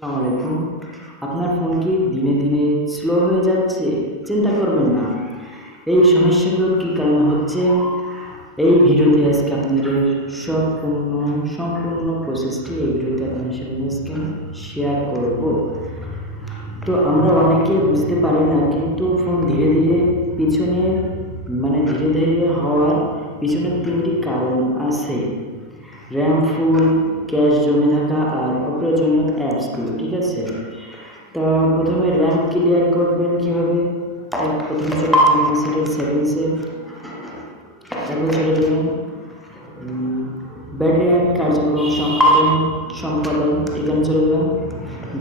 আসসালামু আলাইকুম। আপনার ফোন কি দিনে দিনে স্লো হয়ে যাচ্ছে? চিন্তা করবেন না। এই সমস্যাগুলো কী কারণে হচ্ছে, এই ভিডিওতে আজকে আপনাদের সম্পূর্ণ প্রসেসটি এই ভিডিওতে আপনাদের সাথে আজকে শেয়ার করব। তো আমরা অনেকে বুঝতে পারি না, কিন্তু ফোন ধীরে ধীরে হওয়ার পিছনে 3টি কারণ আছে: র্যাম ফুল, ক্যাশ জমে থাকা আর অপ্রয়োজনীয় অ্যাপসগুলো। ঠিক আছে, তো প্রথমে র্যাম ক্লিয়ার করবেন কীভাবে? প্রথমে চলে যাবেন সেটিংসে, তারপর চলে যাবেন ব্যাটারি অ্যাপ কার্যক্রম সম্পাদন, এখানে চলে যাবেন।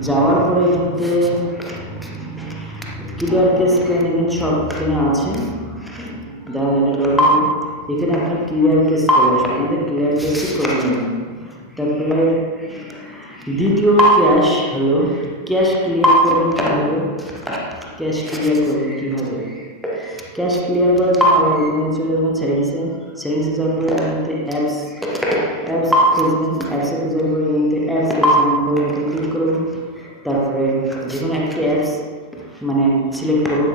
যাওয়ার পরে এখানে ক্লিয়ার কেস করে নেবেন, সব এখানে আছে। এখানে আপনার ক্লিয়ার কেস করে আসবে, আমাদের ক্লিয়ার কেসই করে নেবেন। তারপরে দ্বিতীয় ক্যাশ ক্লিয়ার করবেন কীভাবে? ক্যাশ ক্লিয়ার করার জন্য আবার এখানে চলে যাবেন সেটিংসে যাওয়ার পরে অ্যাপসে যাওয়ার পরে অ্যাপস ক্লিক করুন। তারপরে যে কোনো একটি অ্যাপস সিলেক্ট করুন।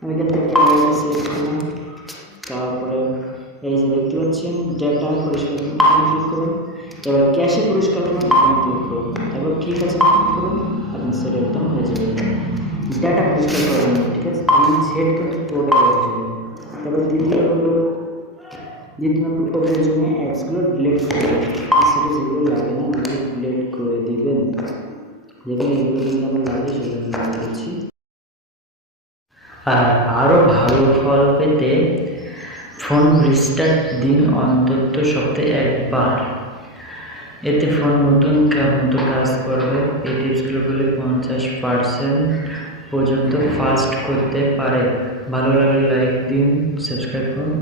আমি এখান থেকে সিলেক্ট করলাম। তারপরে এই যে দেখতে পাচ্ছেন ডেটা পরিষ্কার ক্লিক করুন। এবার ক্যাশে পরিষ্কার করুন, ক্লিক করুন। তারপর ঠিক আছে ক্লিক করুন, আপনার সেট একদম হয়ে যাবে। ডাটা পরিষ্কার করবেন, ঠিক আছে, আমি সেট কিন্তু করে রাখছি। তারপর দ্বিতীয় নম্বর প্রয়োজনীয় অ্যাপসগুলো ডিলিট করে দেবেন। সেটা যেগুলো লাগে না ডিলিট করে দিবেন, যেগুলো এগুলো লাগে সেগুলো ডিলিট করছি। আর আরও ভালো ফল পেতে ফোন রিস্টার্ট দিন অন্তত সপ্তাহে একবার। এতে ফোন নতুন মতো কাজ করবে। এই টিপসগুলো বলে 50% পর্যন্ত ফাস্ট করতে পারে। ভালো লাগলে লাইক দিন, সাবস্ক্রাইব করুন।